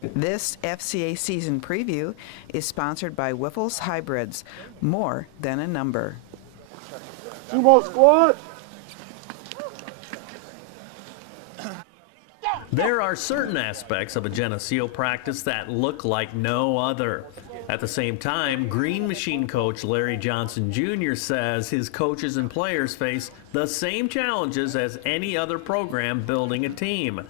This FCA season preview is sponsored by Wiffles Hybrids, more than a number. Sumo squat! There are certain aspects of a Geneseo practice that look like no other. At the same time, Green Machine coach Larry Johnson Jr. says his coaches and players face the same challenges as any other program building a team.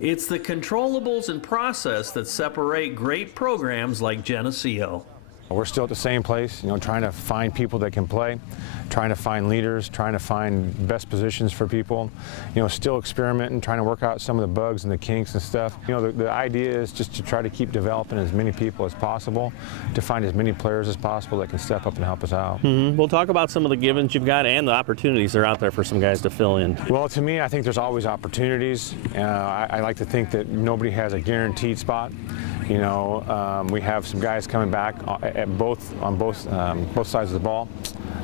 It's the controllables and process that separate great programs like Geneseo. We're still at the same place, trying to find people that can play, trying to find leaders, trying to find best positions for people, still experimenting, trying to work out some of the bugs and the kinks and stuff. The idea is just to try to keep developing as many people as possible, to find as many players as possible that can step up and help us out. We'll talk about some of the givens you've got and the opportunities that are out there for some guys to fill in. Well, to me, I think there's always opportunities. I like to think that nobody has a guaranteed spot. We have some guys coming back on both sides of the ball.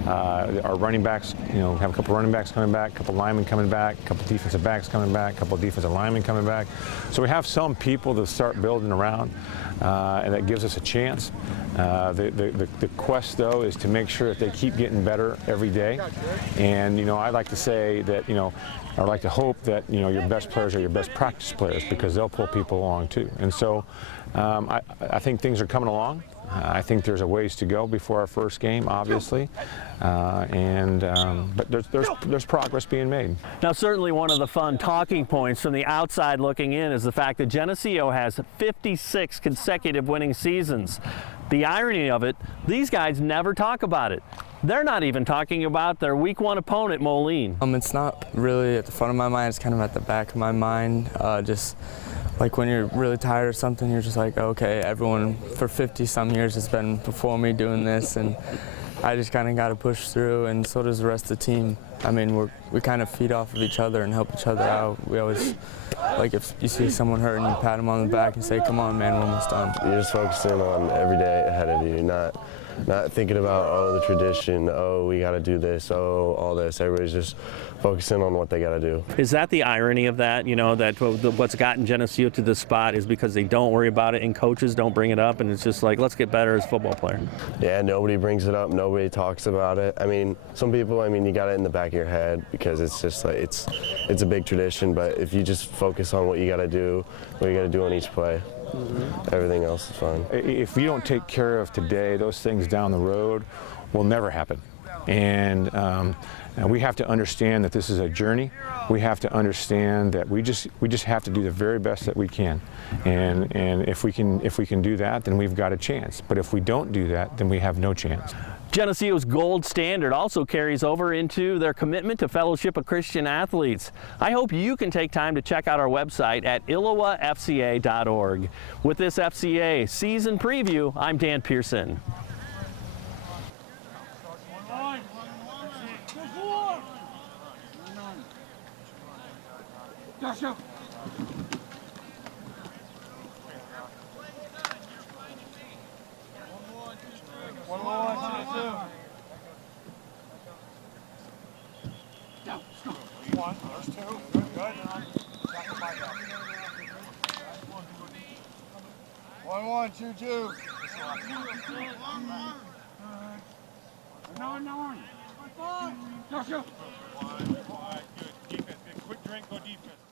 Our running backs, we have a couple running backs coming back, a couple linemen coming back, a couple defensive backs coming back, a couple defensive linemen coming back. So we have some people to start building around, and that gives us a chance. The quest, though, is to make sure that they keep getting better every day. And I like to say that I like to hope that your best players are your best practice players, because they'll pull people along too. And so I think things are coming along. I think there's a ways to go before our first game, obviously, but there's progress being made. Now, certainly one of the fun talking points from the outside looking in is the fact that Geneseo has 56 consecutive winning seasons. The irony of it, these guys never talk about it. They're not even talking about their week 1 opponent, Moline. It's not really at the front of my mind, it's kind of at the back of my mind. Just like when you're really tired or something, you're just like, okay, everyone for 50-some years has been before me doing this, and I just kind of got to push through, and so does the rest of the team. I mean, we kind of feed off of each other and help each other out. We always, like, if you see someone hurt and you pat them on the back and say, come on, man, we're almost done. You're just focusing on every day ahead of you, not thinking about, the tradition, we got to do this, all this. Everybody's just focusing on what they got to do. Is that the irony of that, that what's gotten Geneseo to this spot is because they don't worry about it and coaches don't bring it up, and it's just like, let's get better as football players? Yeah, nobody brings it up, nobody talks about it. I mean, some people, you got it in the back of your head because it's just like, it's a big tradition, but if you just focus on what you got to do on each play, everything else is fine. If we don't take care of today, those things down the road will never happen. And we have to understand that this is a journey. We have to understand that we just have to do the very best that we can. And if we can do that, then we've got a chance. But if we don't do that, then we have no chance. Geneseo's gold standard also carries over into their commitment to fellowship of Christian athletes. I hope you can take time to check out our website at ILLOWAFCA.org. With this FCA season preview, I'm Dan Pearson. One, two, two. No. Joshua. Good defense. Quick drink, go defense.